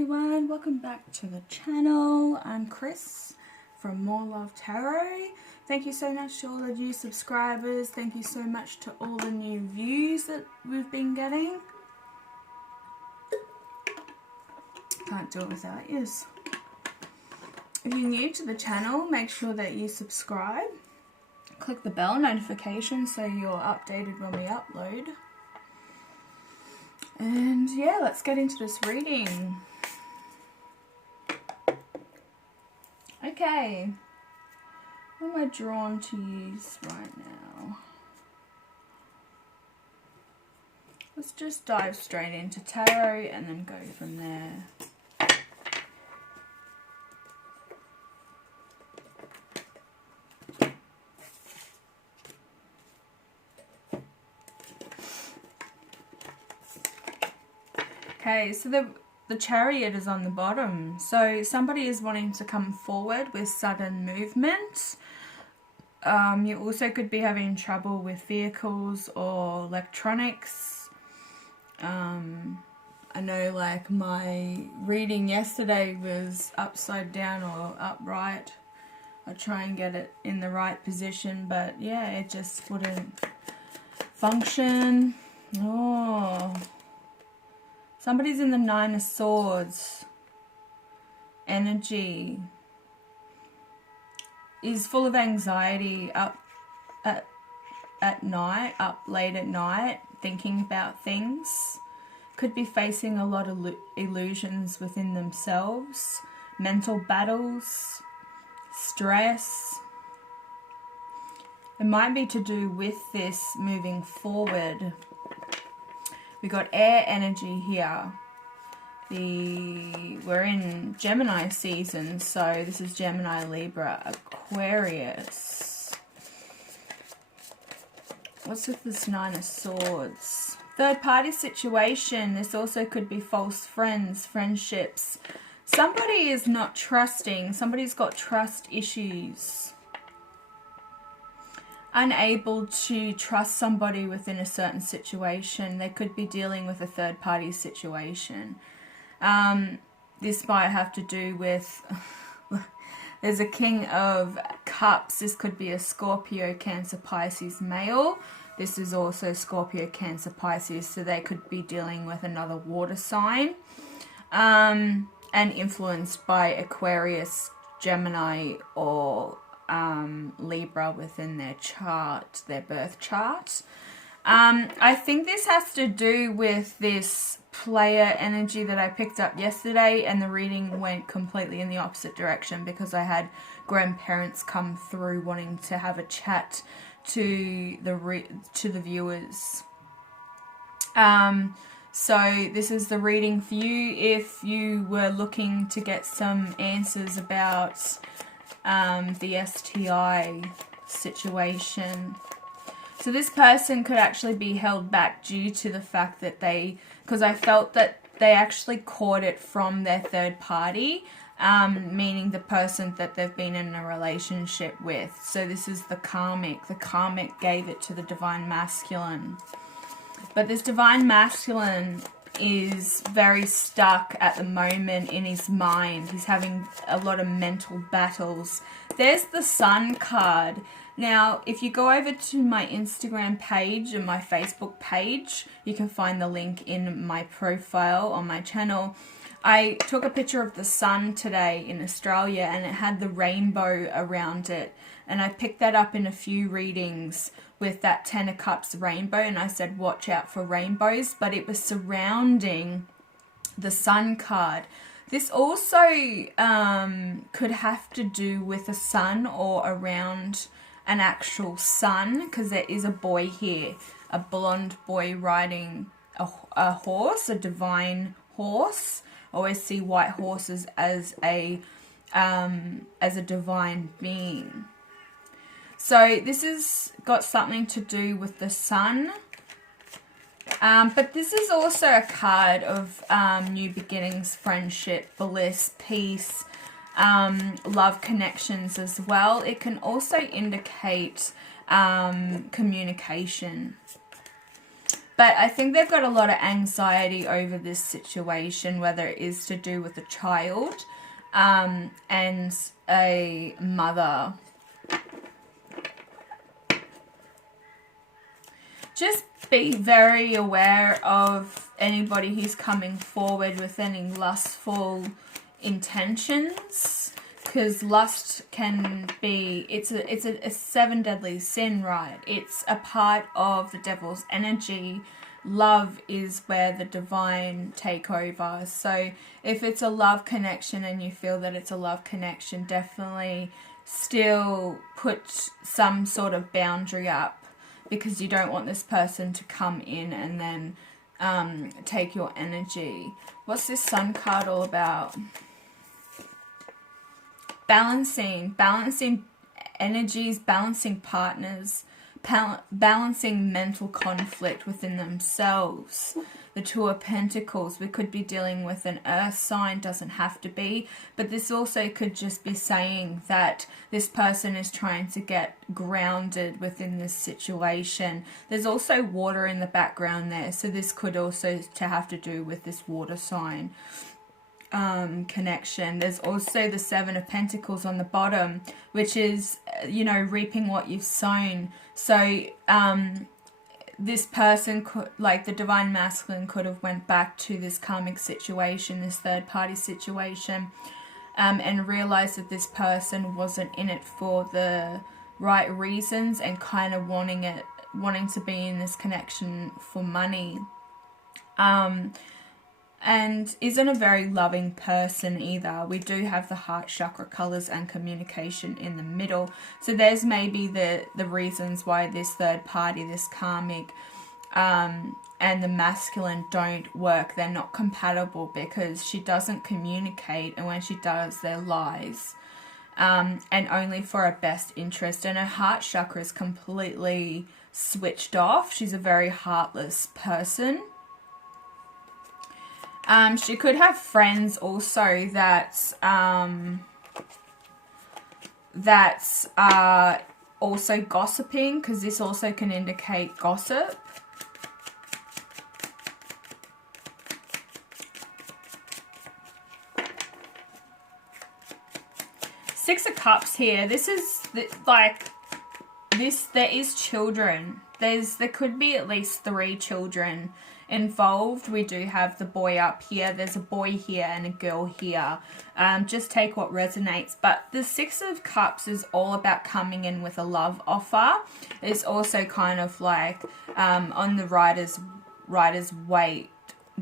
everyone, welcome back to the channel. I'm Chris from More Love Tarot. Thank you so much to all the new subscribers. Thank you so much to all the new views that we've been getting. Can't do it without ears. If you're new to the channel, make sure that you subscribe. Click the bell notification so you're updated when we upload. And yeah, let's get into this reading. Okay, what am I drawn to use right now? Let's just dive straight into tarot and then go from there. Okay, so the Chariot is on the bottom. So somebody is wanting to come forward with sudden movement. You also could be having trouble with vehicles or electronics. I know like my reading yesterday was upside down or upright. I try and get it in the right position, but yeah, it just wouldn't function. Oh. Somebody's in the Nine of Swords. Energy is full of anxiety up at night, up late at night, thinking about things. Could be facing a lot of illusions within themselves, mental battles, stress. It might be to do with this moving forward. We got air energy here. We're in Gemini season, so this is Gemini, Libra, Aquarius. What's with this Nine of Swords? Third party situation. This also could be false friends, friendships. Somebody is not trusting. Somebody's got trust issues. Unable to trust somebody within a certain situation. They could be dealing with a third party situation. This might have to do with there's a King of Cups. This could be a Scorpio, Cancer, Pisces male. This is also Scorpio, Cancer, Pisces, so they could be dealing with another water sign, and influenced by Aquarius, Gemini, or Libra within their chart, their birth chart. I think this has to do with this player energy that I picked up yesterday, and the reading went completely in the opposite direction because I had grandparents come through wanting to have a chat to the viewers. So this is the reading for you if you were looking to get some answers about the STI situation. So this person could actually be held back due to the fact that because I felt that they actually caught it from their third party, meaning the person that they've been in a relationship with. So this is the Karmic. The Karmic gave it to the Divine Masculine. But this Divine Masculine is very stuck at the moment in his mind. He's having a lot of mental battles. There's the Sun card. Now, if you go over to my Instagram page and my Facebook page, you can find the link in my profile on my channel. I took a picture of the sun today in Australia and it had the rainbow around it. And I picked that up in a few readings with that Ten of Cups rainbow, and I said watch out for rainbows, but it was surrounding the Sun card. This also could have to do with a sun or around an actual sun, because there is a boy here, a blonde boy riding a horse, a divine horse. I always see white horses as a divine being. So this has got something to do with the sun. But this is also a card of new beginnings, friendship, bliss, peace, love connections as well. It can also indicate communication. But I think they've got a lot of anxiety over this situation, whether it is to do with a child and a mother. Just be very aware of anybody who's coming forward with any lustful intentions, because lust can be, it's a 7 deadly sin, right? It's a part of the devil's energy. Love is where the divine take over. So if it's a love connection and you feel that it's a love connection, definitely still put some sort of boundary up, because you don't want this person to come in and then take your energy. What's this Sun card all about? Balancing energies, balancing partners, balancing mental conflict within themselves. The Two of Pentacles, we could be dealing with an earth sign, doesn't have to be, but this also could just be saying that this person is trying to get grounded within this situation. There's also water in the background there, so this could also have to do with this water sign connection. There's also the Seven of Pentacles on the bottom, which is, you know, reaping what you've sown. So this person could, like the divine masculine, could have went back to this karmic situation, this third party situation, and realized that this person wasn't in it for the right reasons and kind of wanting to be in this connection for money. And isn't a very loving person either. We do have the heart chakra colors and communication in the middle. So there's maybe the reasons why this third party, this karmic, and the masculine don't work. They're not compatible because she doesn't communicate, and when she does, they're lies. And only for her best interest. And her heart chakra is completely switched off. She's a very heartless person. She could have friends also that are also gossiping, because this also can indicate gossip. Six of Cups here. This is like this. There is children. There could be at least 3 children involved. We do have the boy up here. There's a boy here and a girl here. Just take what resonates. But the Six of Cups is all about coming in with a love offer. It's also kind of like on the Rider's Waite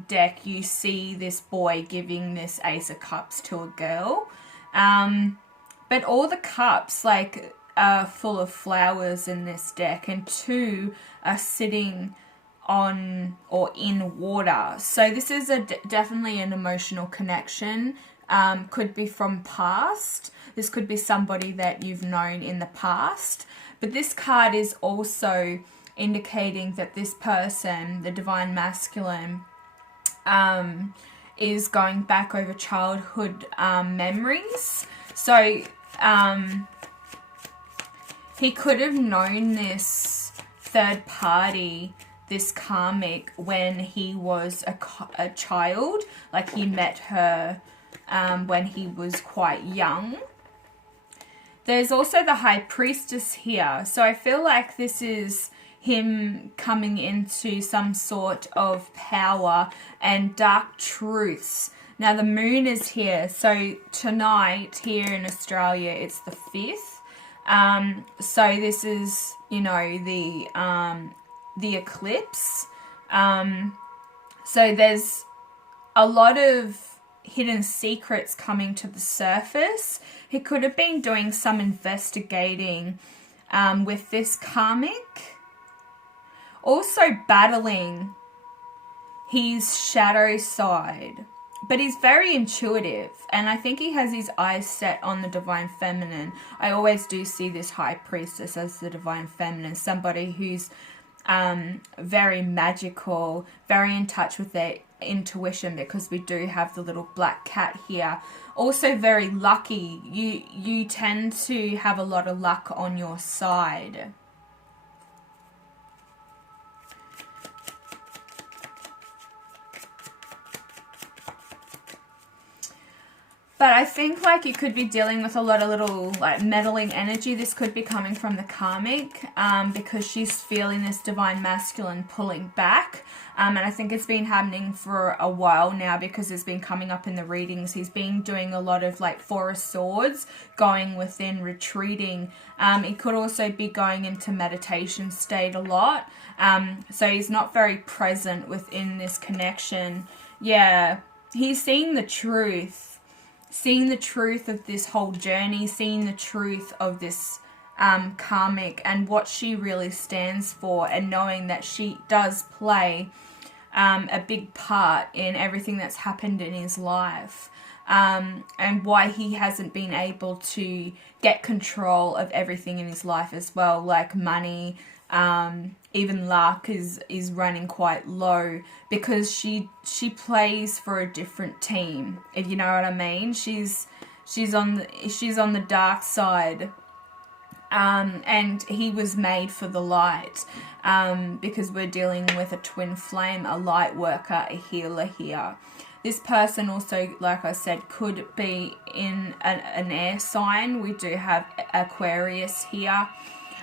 deck, you see this boy giving this Ace of Cups to a girl. But all the cups like are full of flowers in this deck, and 2 are sitting on or in water. So this is definitely an emotional connection. Could be from past. This could be somebody that you've known in the past. But this card is also indicating that this person, the divine masculine, is going back over childhood memories. So he could have known this third party, this karmic, when he was a child. Like he met her when he was quite young. There's also the High Priestess here. So I feel like this is him coming into some sort of power and dark truths. Now the moon is here. So tonight here in Australia, it's the 5th. So this is, you know, the eclipse. So there's a lot of hidden secrets coming to the surface. He could have been doing some investigating with this karmic. Also battling his shadow side. But he's very intuitive, and I think he has his eyes set on the divine feminine. I always do see this High Priestess as the divine feminine, somebody who's very magical, very in touch with their intuition, because we do have the little black cat here. Also very lucky. You tend to have a lot of luck on your side. But I think like you could be dealing with a lot of little like meddling energy. This could be coming from the karmic because she's feeling this divine masculine pulling back. And I think it's been happening for a while now because it's been coming up in the readings. He's been doing a lot of like Four of Swords, going within, retreating. He could also be going into meditation state a lot. So he's not very present within this connection. Yeah, he's seeing the truth. Seeing the truth of this whole journey, seeing the truth of this karmic and what she really stands for, and knowing that she does play a big part in everything that's happened in his life, and why he hasn't been able to get control of everything in his life as well, like money, even luck is running quite low because she plays for a different team, if you know what I mean. She's on the dark side, and he was made for the light, because we're dealing with a twin flame, a light worker, a healer here. This person also, like I said, could be in an air sign. We do have Aquarius here.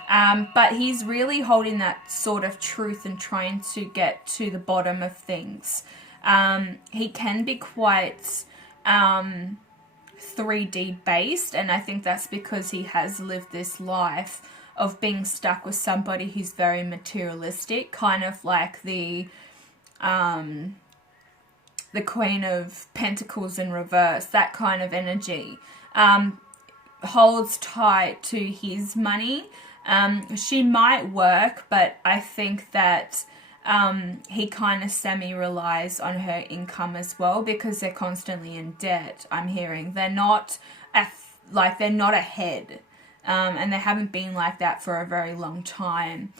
But he's really holding that sort of truth and trying to get to the bottom of things. He can be quite 3D based, and I think that's because he has lived this life of being stuck with somebody who's very materialistic, kind of like the Queen of Pentacles in reverse, that kind of energy. Holds tight to his money. She might work, but I think that he kind of semi-relies on her income as well because they're constantly in debt. I'm hearing they're not ahead, and they haven't been like that for a very long time,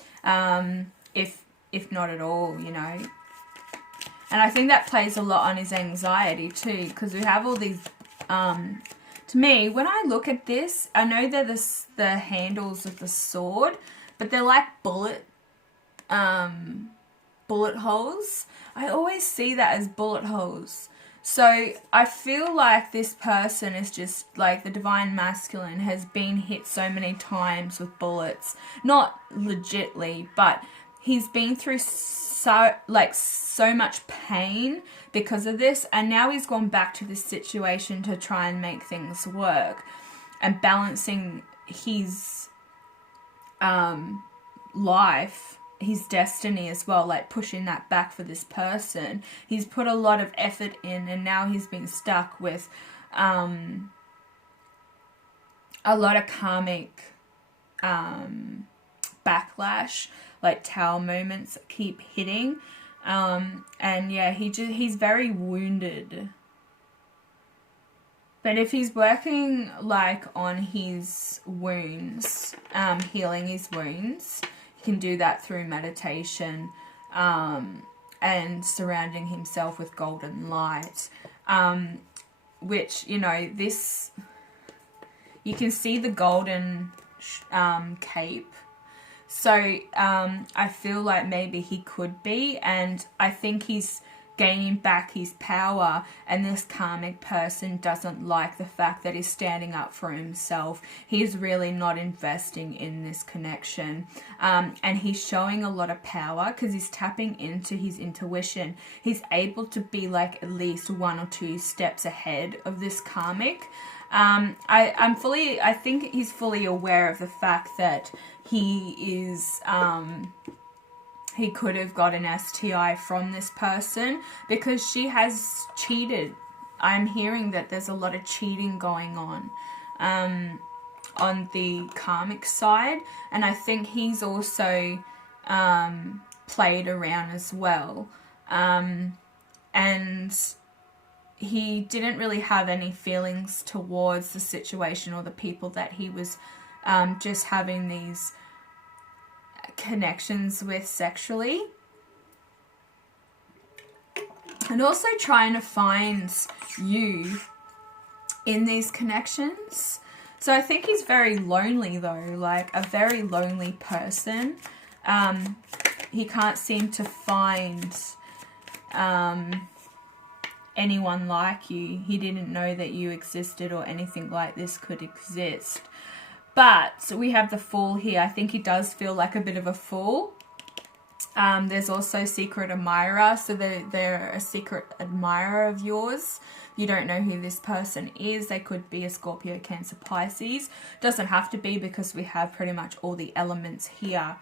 if not at all, you know. And I think that plays a lot on his anxiety too, because we have all these. To me, when I look at this, I know they're the handles of the sword, but they're like bullet holes. I always see that as bullet holes. So I feel like this person is just like the divine masculine has been hit so many times with bullets. Not legitly, but he's been through so much pain because of this, and now he's gone back to this situation to try and make things work and balancing his life, his destiny as well, like pushing that back for this person. He's put a lot of effort in, and now he's been stuck with a lot of karmic backlash, like tower moments that keep hitting. And yeah, he's very wounded. But if he's working like on his wounds, healing his wounds, he can do that through meditation, and surrounding himself with golden light, which, you know, this, you can see the golden cape. So I feel like maybe he could be, and I think he's gaining back his power, and this karmic person doesn't like the fact that he's standing up for himself. He's really not investing in this connection, and he's showing a lot of power because he's tapping into his intuition. He's able to be like at least 1 or 2 steps ahead of this karmic. I think he's fully aware of the fact that he is, he could have got an STI from this person because she has cheated. I'm hearing that there's a lot of cheating going on the karmic side, and I think he's also played around as well, and he didn't really have any feelings towards the situation or the people that he was just having these connections with sexually, and also trying to find you in these connections. So I think he's very lonely though, like a very lonely person. He can't seem to find anyone like you. He didn't know that you existed or anything like this could exist. But we have the Fool here. I think he does feel like a bit of a fool. There's also secret admirer, so they're a secret admirer of yours. You don't know who this person is. They could be a Scorpio, Cancer, Pisces. Doesn't have to be, because we have pretty much all the elements here.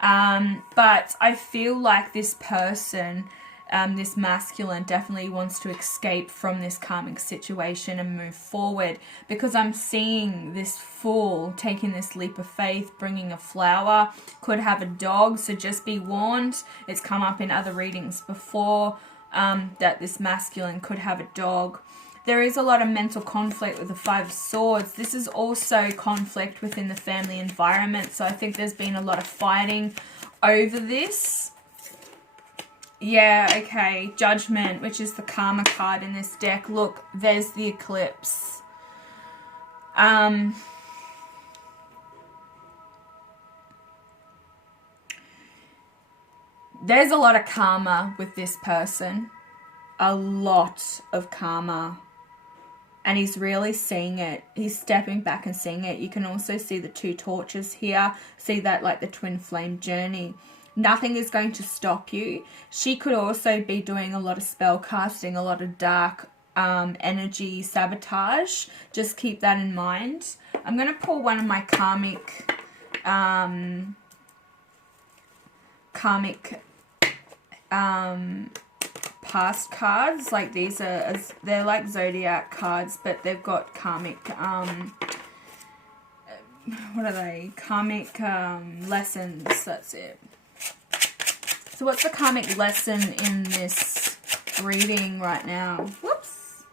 But I feel like this person, this masculine, definitely wants to escape from this karmic situation and move forward, because I'm seeing this Fool taking this leap of faith, bringing a flower, could have a dog, so just be warned. It's come up in other readings before, that this masculine could have a dog. There is a lot of mental conflict with the Five of Swords. This is also conflict within the family environment, so I think there's been a lot of fighting over this. Yeah, okay. Judgment, which is the Karma card in this deck. Look, there's the eclipse. There's a lot of karma with this person. A lot of karma. And he's really seeing it. He's stepping back and seeing it. You can also see the two torches here. See that, like the twin flame journey. Nothing is going to stop you. She could also be doing a lot of spell casting, a lot of dark energy sabotage. Just keep that in mind. I'm going to pull one of my karmic past cards. Like these are, they're like zodiac cards, but they've got karmic what are they? Karmic lessons. That's it. So what's the karmic lesson in this reading right now? Whoops.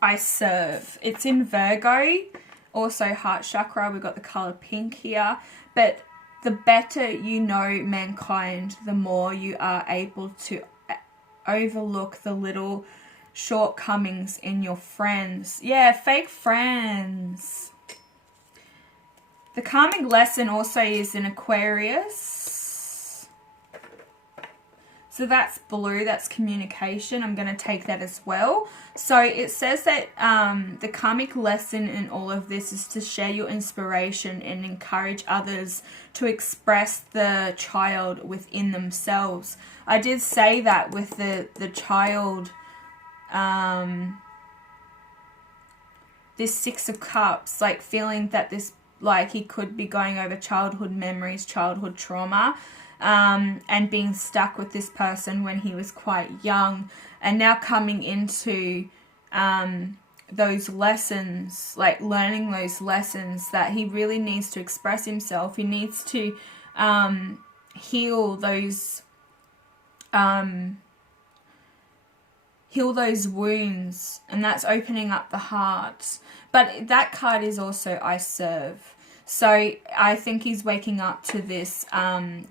I serve. It's in Virgo. Also heart chakra. We've got the color pink here. But the better you know mankind, the more you are able to overlook the little shortcomings in your friends. Yeah, fake friends. The karmic lesson also is in Aquarius. So that's blue, that's communication. I'm going to take that as well. So it says that the karmic lesson in all of this is to share your inspiration and encourage others to express the child within themselves. I did say that with the child, this Six of Cups, like feeling that this, like he could be going over childhood memories, childhood trauma, and being stuck with this person when he was quite young, and now coming into those lessons, like learning those lessons that he really needs to express himself. He needs to heal those wounds, and that's opening up the heart. But that card is also I serve. So I think he's waking up to this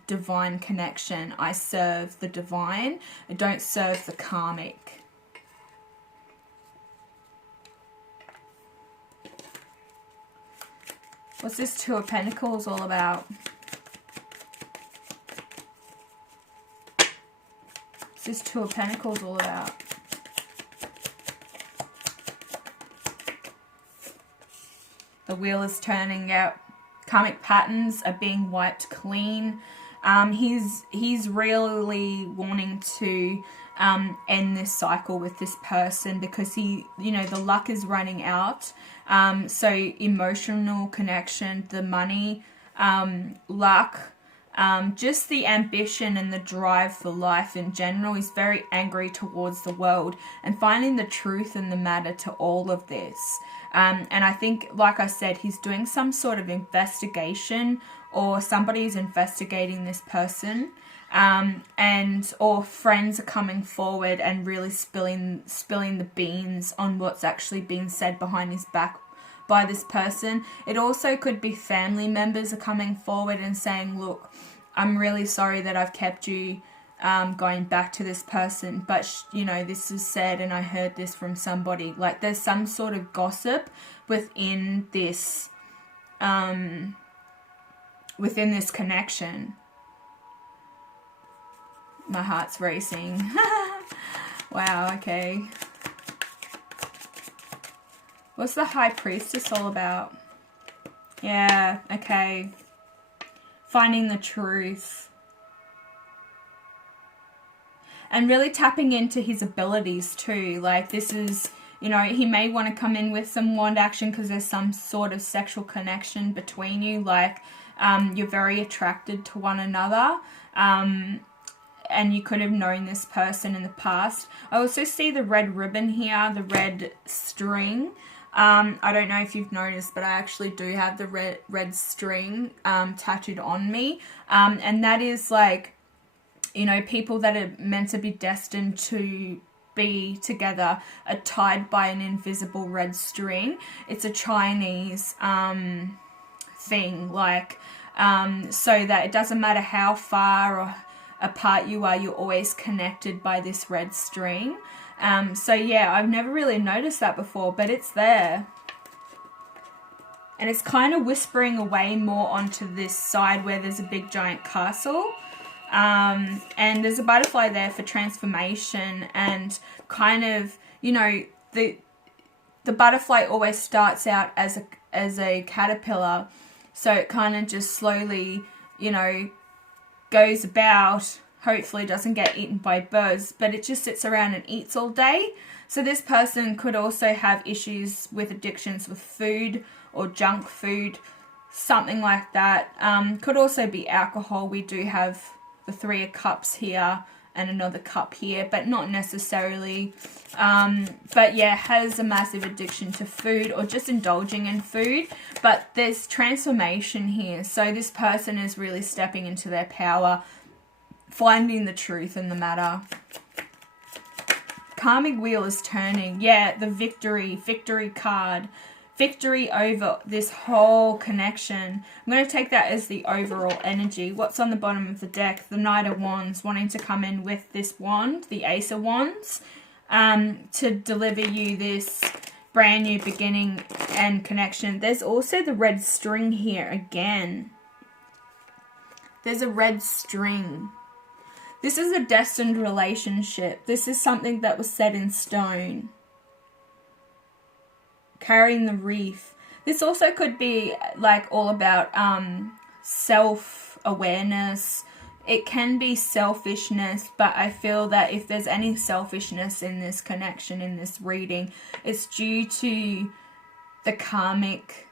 divine connection. I serve the divine. I don't serve the karmic. What's this Two of Pentacles all about? What's this Two of Pentacles all about? The wheel is turning out. Karmic patterns are being wiped clean. He's really wanting to end this cycle with this person, because he, you know, the luck is running out. So emotional connection, the money, luck, just the ambition and the drive for life in general. He's very angry towards the world and finding the truth in the matter to all of this. And I think, like I said, he's doing some sort of investigation, or somebody's investigating this person, or friends are coming forward and really spilling the beans on what's actually being said behind his back by this person. It also could be family members are coming forward and saying, look, I'm really sorry that I've kept you going back to this person, but you know, this is said and I heard this from somebody. Like there's some sort of gossip within this connection. My heart's racing. Wow, okay. What's the High Priestess all about? Yeah, okay. Finding the truth. And really tapping into his abilities too. Like, this is, you know, he may want to come in with some wand action because there's some sort of sexual connection between you. Like, you're very attracted to one another. And you could have known this person in the past. I also see the red ribbon here, the red string. I don't know if you've noticed, but I actually do have the red string tattooed on me. And that is like, you know, people that are meant to be destined to be together are tied by an invisible red string. It's a Chinese thing, like, so that it doesn't matter how far or apart you are, you're always connected by this red string. So yeah, I've never really noticed that before, but it's there. And it's kind of whispering away more onto this side where there's a big giant castle. And there's a butterfly there for transformation and kind of, you know, the butterfly always starts out as a caterpillar. So it kind of just slowly, you know, goes about, hopefully doesn't get eaten by birds, but it just sits around and eats all day. So this person could also have issues with addictions with food or junk food, something like that. Could also be alcohol. We do have the 3 of Cups here and another cup here, but not necessarily. But yeah, has a massive addiction to food or just indulging in food. But there's transformation here. So this person is really stepping into their power, finding the truth in the matter. Karmic wheel is turning. Yeah, the victory card. Victory over this whole connection. I'm going to take that as the overall energy. What's on the bottom of the deck? The Knight of Wands, wanting to come in with this wand, the Ace of Wands, to deliver you this brand new beginning and connection. There's also the red string here again. There's a red string. This is a destined relationship. This is something that was set in stone. Carrying the wreath. This also could be like all about self-awareness. It can be selfishness, but I feel that if there's any selfishness in this connection, in this reading, it's due to the karmic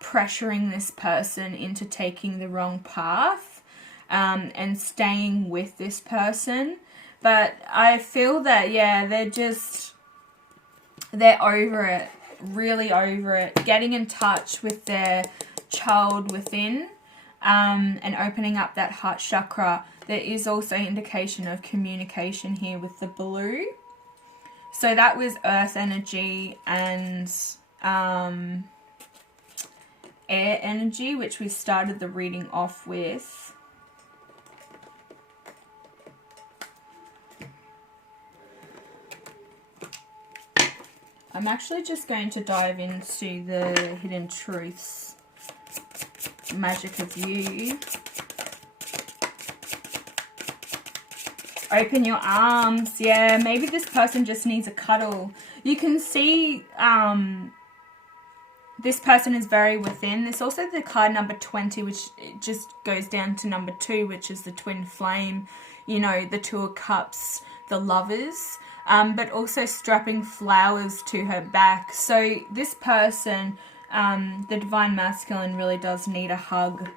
pressuring this person into taking the wrong path and staying with this person. But I feel that, yeah, they're over it. Really over it, getting in touch with their child within, and opening up that heart chakra. There is also indication of communication here with the blue. So that was earth energy and air energy, which we started the reading off with. I'm actually just going to dive into the hidden truths, magic of you. Open your arms. Yeah, maybe this person just needs a cuddle. You can see this person is very within. There's also the card number 20, which just goes down to number 2, which is the twin flame. You know, the 2 of Cups, the lovers. But also strapping flowers to her back. So this person, the divine masculine, really does need a hug.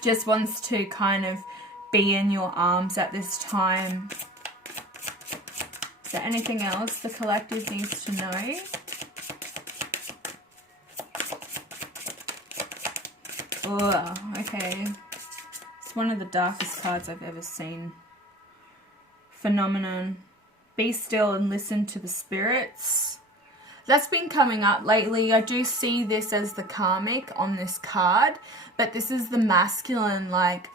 Just wants to kind of be in your arms at this time. Is there anything else the collective needs to know? Oh, okay. It's one of the darkest cards I've ever seen. Phenomenon. Be still and listen to the spirits. That's been coming up lately. I do see this as the karmic on this card, but this is the masculine, like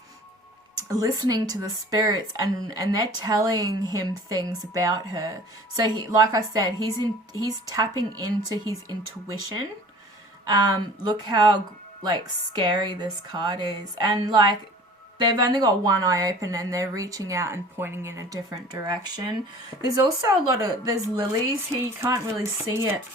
listening to the spirits, and they're telling him things about her. So he, like I said, he's tapping into his intuition. Look how like scary this card is, and like they've only got one eye open and they're reaching out and pointing in a different direction. There's also there's lilies here. You can't really see it.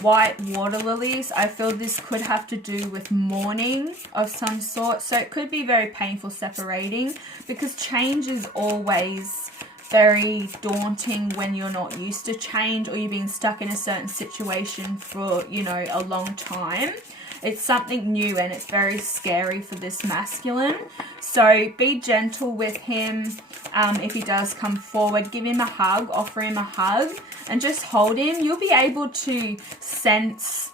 White water lilies. I feel this could have to do with mourning of some sort. So it could be very painful separating, because change is always very daunting when you're not used to change, or you've been stuck in a certain situation for, you know, a long time. It's something new and it's very scary for this masculine. So be gentle with him. If he does come forward, give him a hug, offer him a hug, and just hold him. You'll be able to sense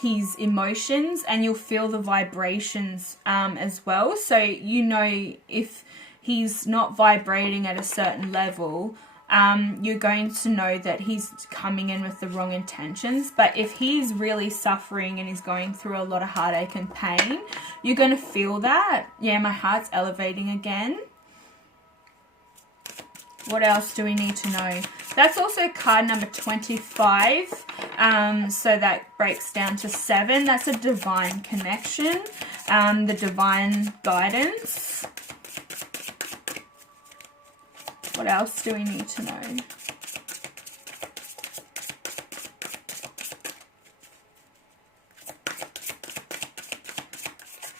his emotions, and you'll feel the vibrations as well. So you know if he's not vibrating at a certain level, you're going to know that he's coming in with the wrong intentions. But if he's really suffering and he's going through a lot of heartache and pain, you're going to feel that. Yeah, my heart's elevating again. What else do we need to know? That's also card number 25. So that breaks down to 7. That's a divine connection, the divine guidance. What else do we need to know?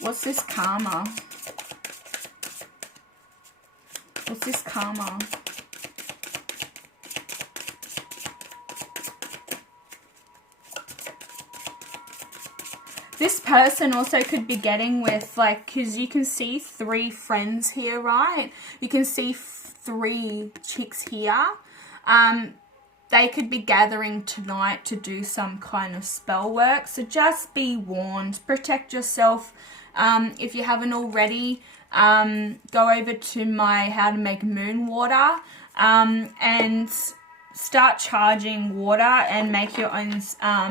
What's this karma? What's this karma? This person also could be getting with, like, because you can see 3 friends here, right? You can see 3 chicks here. They could be gathering tonight to do some kind of spell work. So just be warned. Protect yourself. If you haven't already, go over to my How to Make Moon Water and start charging water and make your own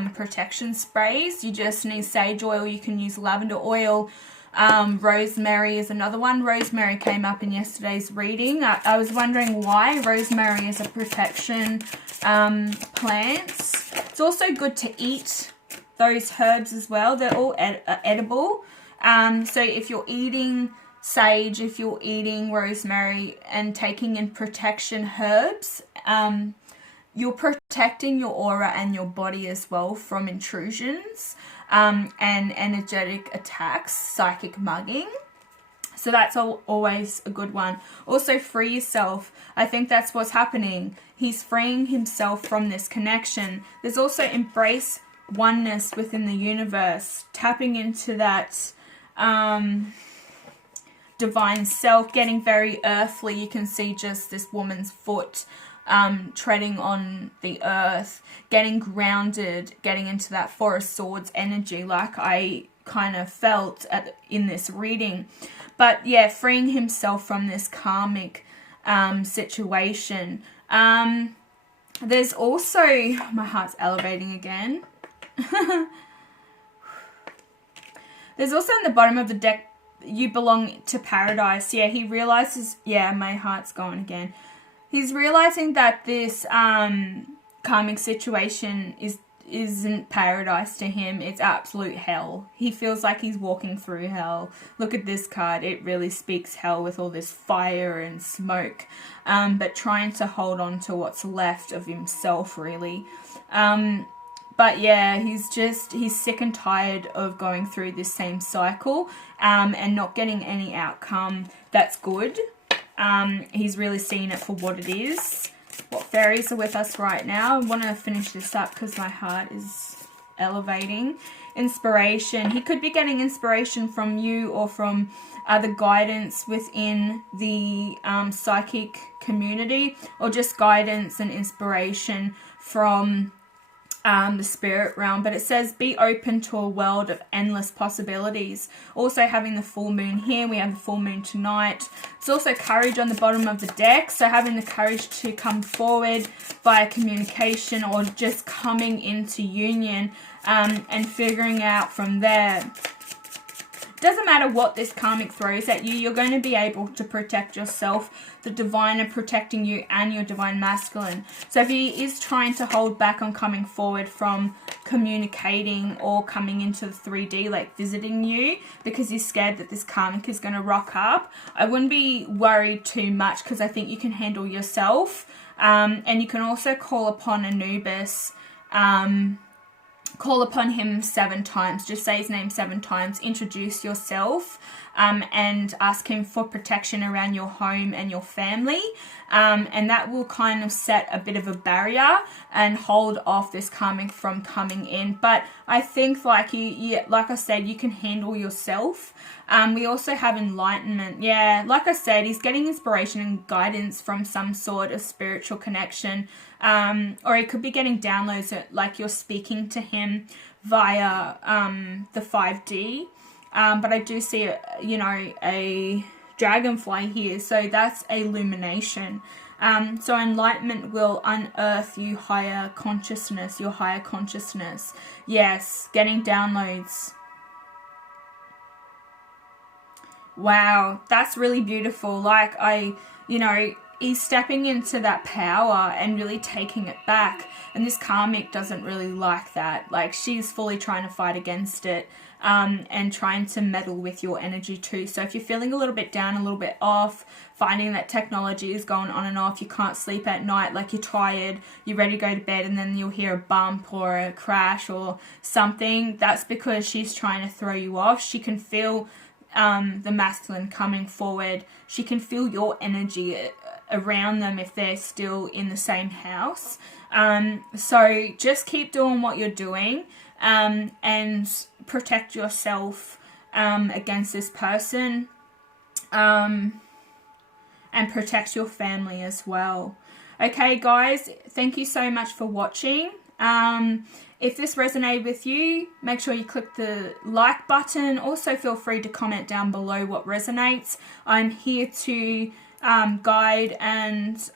protection sprays. You just need sage oil. You can use lavender oil. Rosemary is another one. Rosemary came up in yesterday's reading. I was wondering why. Rosemary is a protection plant. It's also good to eat those herbs as well. They're all edible. So if you're eating sage, if you're eating rosemary and taking in protection herbs, you're protecting your aura and your body as well from intrusions and energetic attacks, psychic mugging. So that's always a good one. Also, free yourself. I think that's what's happening. He's freeing himself from this connection. There's also embrace oneness within the universe, tapping into that divine self, getting very earthly. You can see just this woman's foot treading on the earth, getting grounded, getting into that Four of Swords energy like I kind of felt in this reading. But yeah, freeing himself from this karmic situation. There's also, my heart's elevating again. There's also in the bottom of the deck, you belong to paradise. Yeah, he realizes, yeah, my heart's going again. He's realizing that this karmic situation isn't paradise to him. It's absolute hell. He feels like he's walking through hell. Look at this card. It really speaks hell with all this fire and smoke. But trying to hold on to what's left of himself, really. But yeah, he's sick and tired of going through this same cycle and not getting any outcome that's good. He's really seeing it for what it is. What fairies are with us right now? I want to finish this up because my heart is elevating. Inspiration. He could be getting inspiration from you or from the guidance within the psychic community, or just guidance and inspiration from the spirit realm. But it says be open to a world of endless possibilities. Also having the full moon here, we have the full moon tonight. It's also courage on the bottom of the deck, so having the courage to come forward via communication or just coming into union and figuring out from there. doesn't matter what this karmic throws at you, you're going to be able to protect yourself. The divine are protecting you and your divine masculine. So if he is trying to hold back on coming forward from communicating or coming into the 3D, like visiting you, because he's scared that this karmic is going to rock up, I wouldn't be worried too much, because I think you can handle yourself. And you can also call upon Anubis, call upon him 7 times. Just say his name 7 times. Introduce yourself, and ask him for protection around your home and your family. And that will kind of set a bit of a barrier and hold off this karmic from coming in. But I think, like like I said, you can handle yourself. We also have enlightenment. Yeah, like I said, he's getting inspiration and guidance from some sort of spiritual connection. Or he could be getting downloads, like you're speaking to him via the 5D. But I do see, a dragonfly here. So that's illumination. So enlightenment will unearth you higher consciousness, your higher consciousness. Yes, getting downloads. Wow, that's really beautiful. Like, he's stepping into that power and really taking it back. And this karmic doesn't really like that. Like, she's fully trying to fight against it, and trying to meddle with your energy too. So if you're feeling a little bit down, a little bit off, finding that technology is going on and off, you can't sleep at night, like you're tired, you're ready to go to bed, and then you'll hear a bump or a crash or something, that's because she's trying to throw you off. She can feel the masculine coming forward. She can feel your energy around them if they're still in the same house. So just keep doing what you're doing, and protect yourself against this person, and protect your family as well. Okay, guys, thank you so much for watching. If this resonated with you, make sure you click the like button. Also, feel free to comment down below what resonates. I'm here to guide and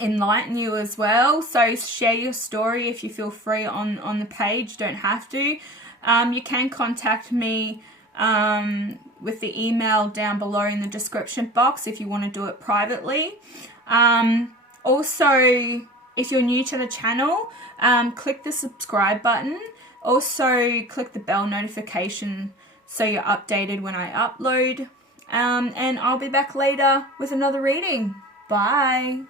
enlighten you as well. So share your story if you feel free on the page. You don't have to. You can contact me with the email down below in the description box if you want to do it privately. Also, if you're new to the channel, click the subscribe button. Also, click the bell notification so you're updated when I upload. And I'll be back later with another reading. Bye.